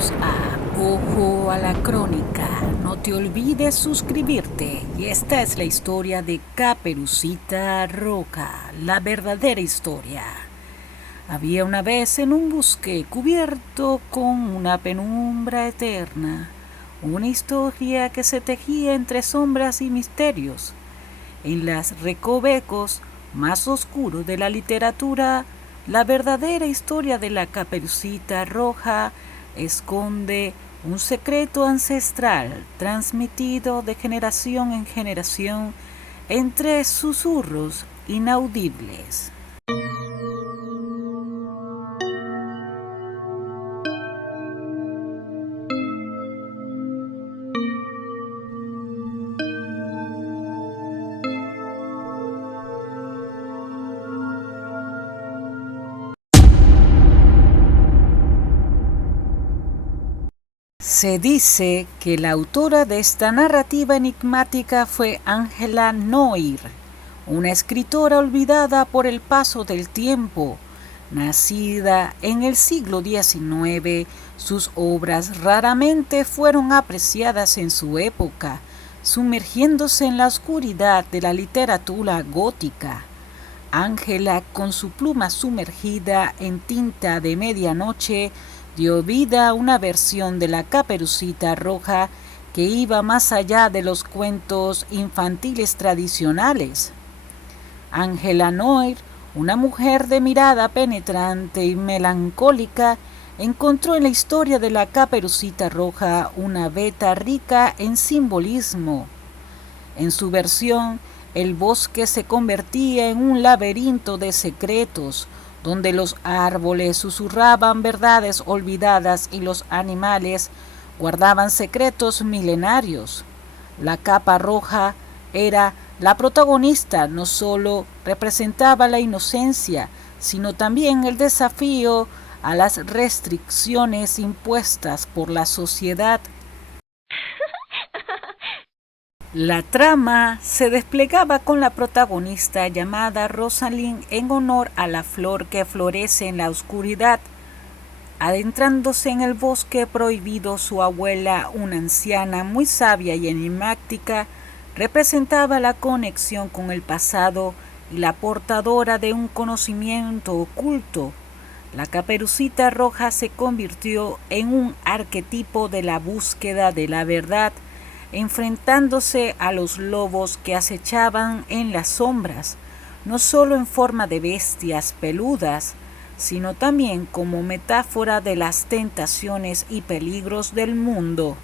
Bienvenidos a Ojo a la Crónica. No te olvides suscribirte. Y esta es la historia de Caperucita Roja, la verdadera historia. Había una vez en un bosque cubierto con una penumbra eterna, una historia que se tejía entre sombras y misterios. En los recovecos más oscuros de la literatura, la verdadera historia de la Caperucita Roja esconde un secreto ancestral transmitido de generación en generación entre susurros inaudibles. Se dice que la autora de esta narrativa enigmática fue Angela Noir, una escritora olvidada por el paso del tiempo. Nacida en el siglo XIX, sus obras raramente fueron apreciadas en su época, sumergiéndose en la oscuridad de la literatura gótica. Ángela, con su pluma sumergida en tinta de medianoche, dio vida a una versión de la Caperucita Roja que iba más allá de los cuentos infantiles tradicionales. Angela Noir, una mujer de mirada penetrante y melancólica, encontró en la historia de la Caperucita Roja una veta rica en simbolismo. En su versión, el bosque se convertía en un laberinto de secretos, donde los árboles susurraban verdades olvidadas y los animales guardaban secretos milenarios. La capa roja era la protagonista, no solo representaba la inocencia, sino también el desafío a las restricciones impuestas por la sociedad. La trama se desplegaba con la protagonista llamada Rosalind en honor a la flor que florece en la oscuridad. Adentrándose en el bosque prohibido, su abuela, una anciana muy sabia y enigmática, representaba la conexión con el pasado y la portadora de un conocimiento oculto. La Caperucita Roja se convirtió en un arquetipo de la búsqueda de la verdad, enfrentándose a los lobos que acechaban en las sombras, no solo en forma de bestias peludas, sino también como metáfora de las tentaciones y peligros del mundo.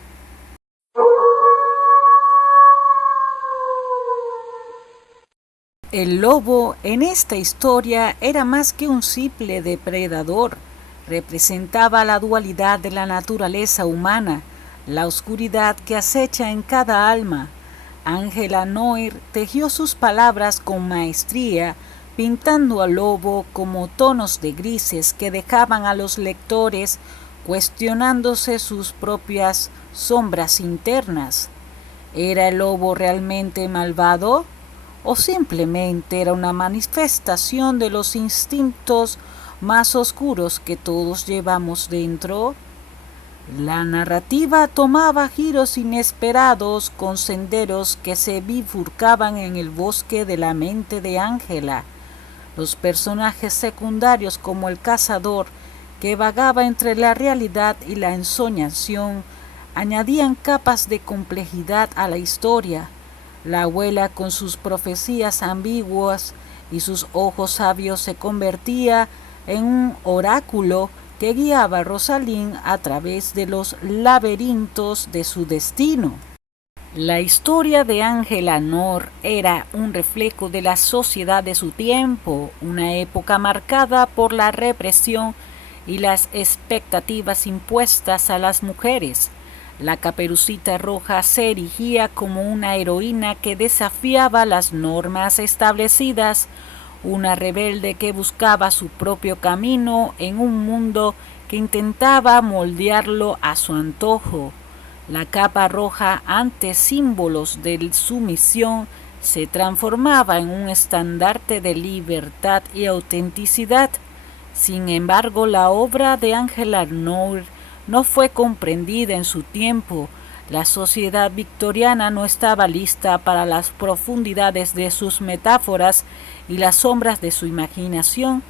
El lobo en esta historia era más que un simple depredador, representaba la dualidad de la naturaleza humana, la oscuridad que acecha en cada alma. Angela Noir tejió sus palabras con maestría, pintando al lobo como tonos de grises que dejaban a los lectores cuestionándose sus propias sombras internas. ¿Era el lobo realmente malvado? ¿O simplemente era una manifestación de los instintos más oscuros que todos llevamos dentro? La narrativa tomaba giros inesperados con senderos que se bifurcaban en el bosque de la mente de Ángela. Los personajes secundarios como el cazador, que vagaba entre la realidad y la ensoñación, añadían capas de complejidad a la historia. La abuela con sus profecías ambiguas y sus ojos sabios se convertía en un oráculo que guiaba a Rosalind a través de los laberintos de su destino. La historia de Angela Noir era un reflejo de la sociedad de su tiempo, una época marcada por la represión y las expectativas impuestas a las mujeres. La Caperucita Roja se erigía como una heroína que desafiaba las normas establecidas, una rebelde que buscaba su propio camino en un mundo que intentaba moldearlo a su antojo. La capa roja, ante símbolos de sumisión, se transformaba en un estandarte de libertad y autenticidad. Sin embargo, la obra de Angela Noir no fue comprendida en su tiempo. La sociedad victoriana no estaba lista para las profundidades de sus metáforas y las sombras de su imaginación.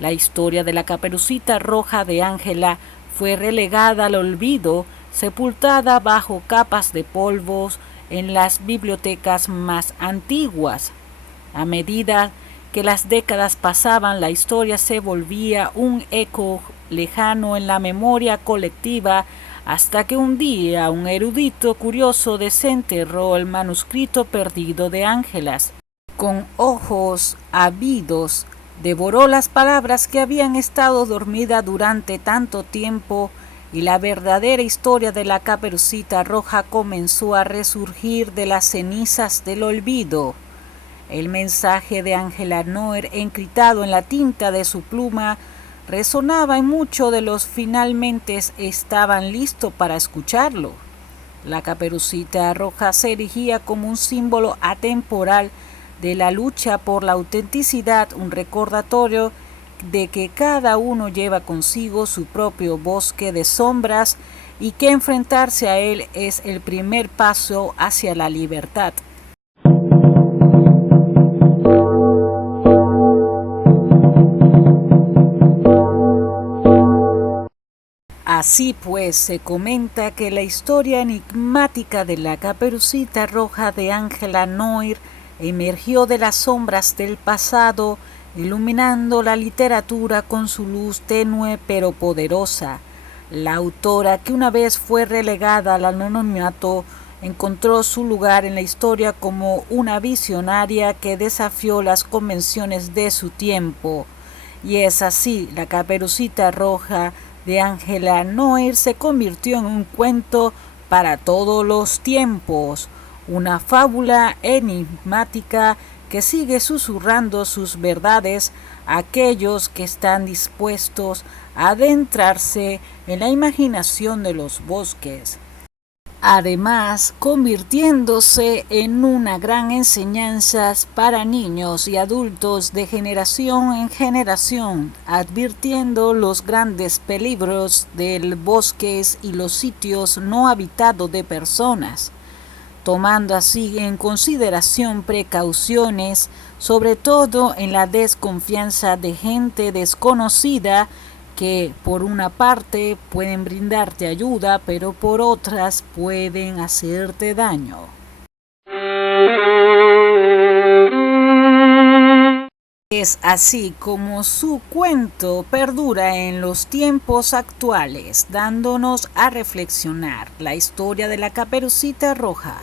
La historia de la Caperucita Roja de Ángela fue relegada al olvido, sepultada bajo capas de polvos en las bibliotecas más antiguas. A medida que las décadas pasaban, la historia se volvía un eco lejano en la memoria colectiva, hasta que un día un erudito curioso desenterró el manuscrito perdido de Ángelas. Con ojos ávidos, devoró las palabras que habían estado dormidas durante tanto tiempo, y la verdadera historia de la Caperucita Roja comenzó a resurgir de las cenizas del olvido. El mensaje de Ángela Noer, encriptado en la tinta de su pluma, resonaba en muchos de los finalmente estaban listos para escucharlo. La Caperucita Roja se erigía como un símbolo atemporal de la lucha por la autenticidad, un recordatorio de que cada uno lleva consigo su propio bosque de sombras y que enfrentarse a él es el primer paso hacia la libertad. Así pues, se comenta que la historia enigmática de la Caperucita Roja de Ángela Noir emergió de las sombras del pasado, iluminando la literatura con su luz tenue pero poderosa. La autora, que una vez fue relegada al anonimato, encontró su lugar en la historia como una visionaria que desafió las convenciones de su tiempo. Y es así, la Caperucita Roja de Ángela Noir se convirtió en un cuento para todos los tiempos, una fábula enigmática que sigue susurrando sus verdades a aquellos que están dispuestos a adentrarse en la imaginación de los bosques. Además, convirtiéndose en una gran enseñanza para niños y adultos de generación en generación, advirtiendo los grandes peligros del bosque y los sitios no habitados de personas, tomando así en consideración precauciones, sobre todo en la desconfianza de gente desconocida, que por una parte pueden brindarte ayuda, pero por otras pueden hacerte daño. Es así como su cuento perdura en los tiempos actuales, dándonos a reflexionar la historia de la Caperucita Roja.